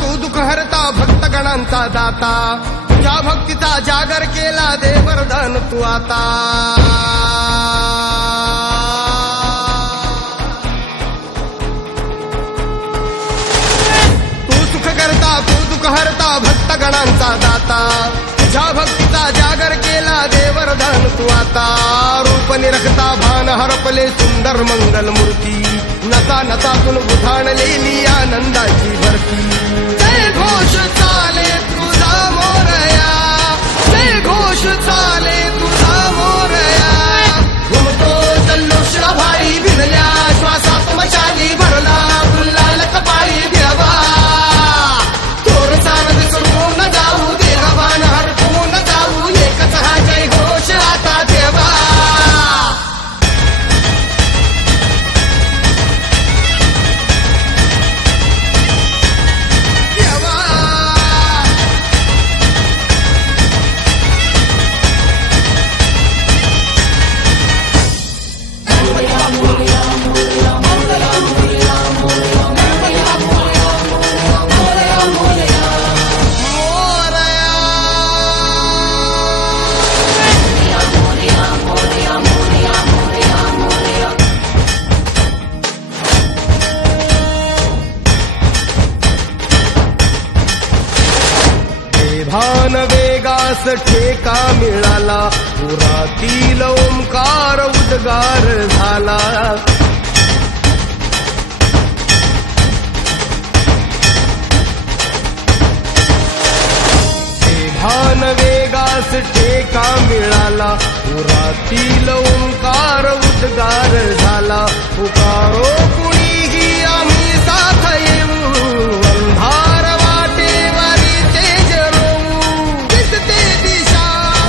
तू दुःख हरता भक्तगणांचा दाता तुझ्या भक्तीचा जागर केला दे वरदान तू आता तू सुख करता तू दुःख हरता भक्तगणांचा दाता तुझ्या भक्तीचा जागर केला दे वरदान तू आता रूप निरखता भान हरपले सुंदर मंगल मूर्ती नसा नसातून उधाणलेली आनंदाची भरती जय घोष चाले तुझा मोरया जय घोष चाले तुझा मोरया घुमतो जल्लोष भाई भिडल्या श्वासात मशाली भरला गुल्हाल कपाळी भिडवा तोर सारद सोडून न जाऊ देहभान हरपून न जाऊ एकच हा जय घोष आता देवा भान वेगास ठेका मिळाला पुरातील ओंकार उद्गार झाला भान वेगास ठेका मिळाला पुरातील ओंकार उद्गार झाला पुकारो कुणीही आम्ही साथ येऊ अंधार वाटेवारी तेज रोवू दिसते दिशा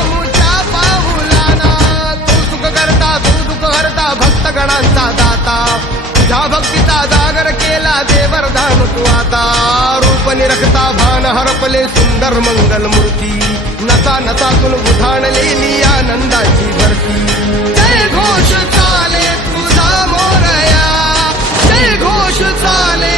मुच्या पाऊलाना तू सुख करता तू दुःख हरता भक्तगणांचा दाता तुझ्या भक्तीचा जागर केला दे वरदान तू आता रूप निरखता भान हरपले सुंदर मंगल मूर्ती नसा नसातून उधाणलेली आनंदाची भरती जय घोष चाले तुझा मोरया जय घोष चाले